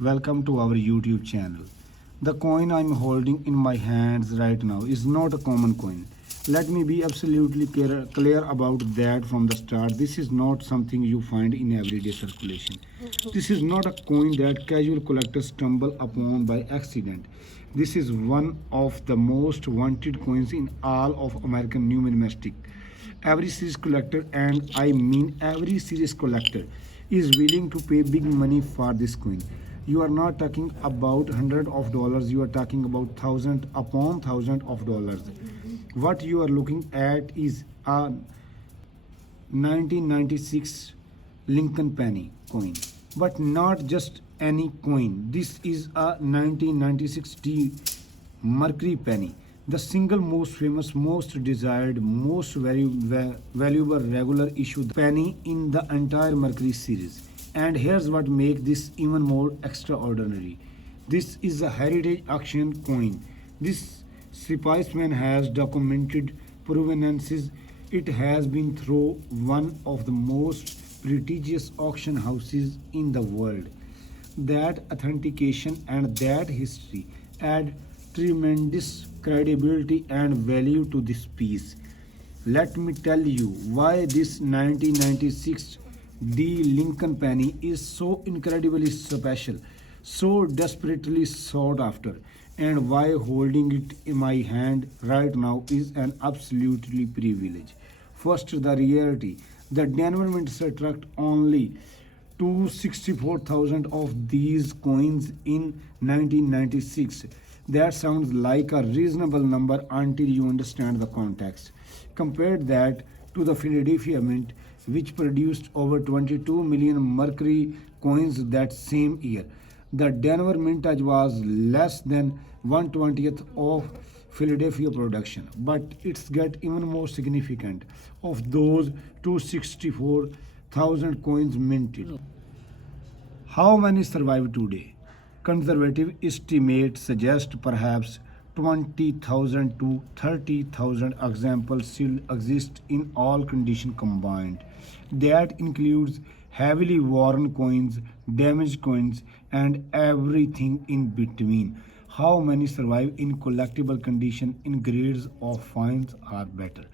Welcome to our YouTube channel. The coin I'm holding in my hands right now is not a common coin. Let me be absolutely clear about that from the start. This is not something you find in everyday circulation. This is not a coin that casual collectors stumble upon by accident. This is one of the most wanted coins in all of American numismatic. Every serious collector, and I mean every serious collector, is willing to pay big money for this coin. You are not talking about hundred of dollars, you are talking about thousand upon thousand of dollars. What you are looking at is a 1996 Lincoln penny coin. But not just any coin. This is a 1996 D Mercury penny, the single most famous, most desired, most valuable regular issue penny in the entire Mercury series. And here's what makes this even more extraordinary. This is a heritage auction coin. This specimen has documented provenances. It has been through one of the most prestigious auction houses in the world. That authentication and that history add tremendous credibility and value to this piece. Let me tell you why this 1996 D Lincoln penny is so incredibly special, so desperately sought after, and why holding it in my hand right now is an absolutely privilege. First, the reality. The Denver Mint struck only 264,000 of these coins in 1996. That sounds like a reasonable number until you understand the context. Compare that to the Philadelphia Mint, which produced over 22 million Mercury coins that same year. The Denver mintage was less than 1/20th of Philadelphia production, but it's get even more significant. Of those 264,000 coins minted, how many survive today? Conservative estimates suggest perhaps 20,000 to 30,000 examples still exist in all conditions combined. That includes heavily worn coins, damaged coins, and everything in between. How many survive in collectible condition in grades of fines are better?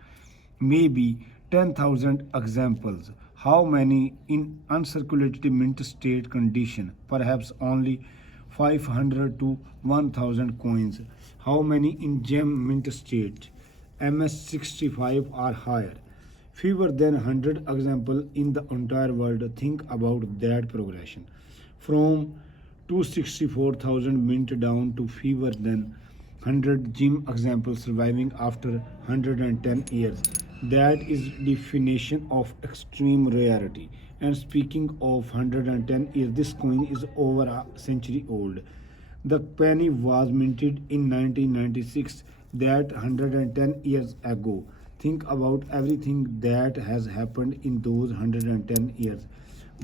Maybe 10,000 examples. How many in uncirculated mint state condition? Perhaps only 500 to 1000 coins. How many in gem mint state? MS65 or higher. Fewer than 100 examples in the entire world. Think about that progression. From 264,000 mint down to fewer than 100 gem examples surviving after 110 years. That is definition of extreme rarity. And speaking of 110 years, this coin is over a century old. The penny was minted in 1996, that 110 years ago. Think about everything that has happened in those 110 years.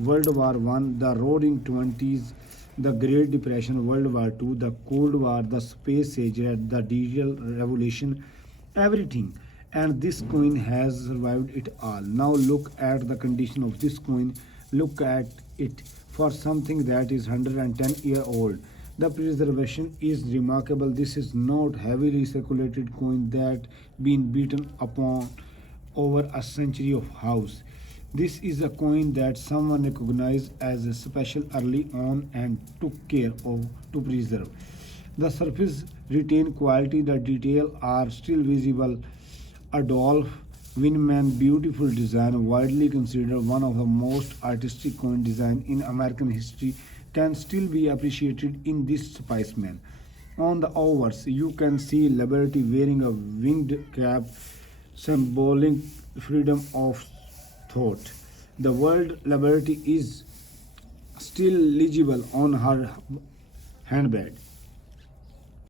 World War One, the Roaring Twenties, the Great Depression, World War Two, the Cold War, the Space Age, the Digital Revolution, everything. And this coin has survived it all. Now look at the condition of this coin. Look at it for something that is 110-year old. The preservation is remarkable. This is not heavily circulated coin that been beaten upon over a century of house. This is a coin that someone recognized as a special early on and took care of to preserve. The surface retain quality, the detail are still visible. Adolf Winman beautiful design, widely considered one of the most artistic coin design in American history, can still be appreciated in this specimen. On the obverse, you can see Liberty wearing a winged cap, symboling freedom of thought. The word Liberty is still legible on her handbag.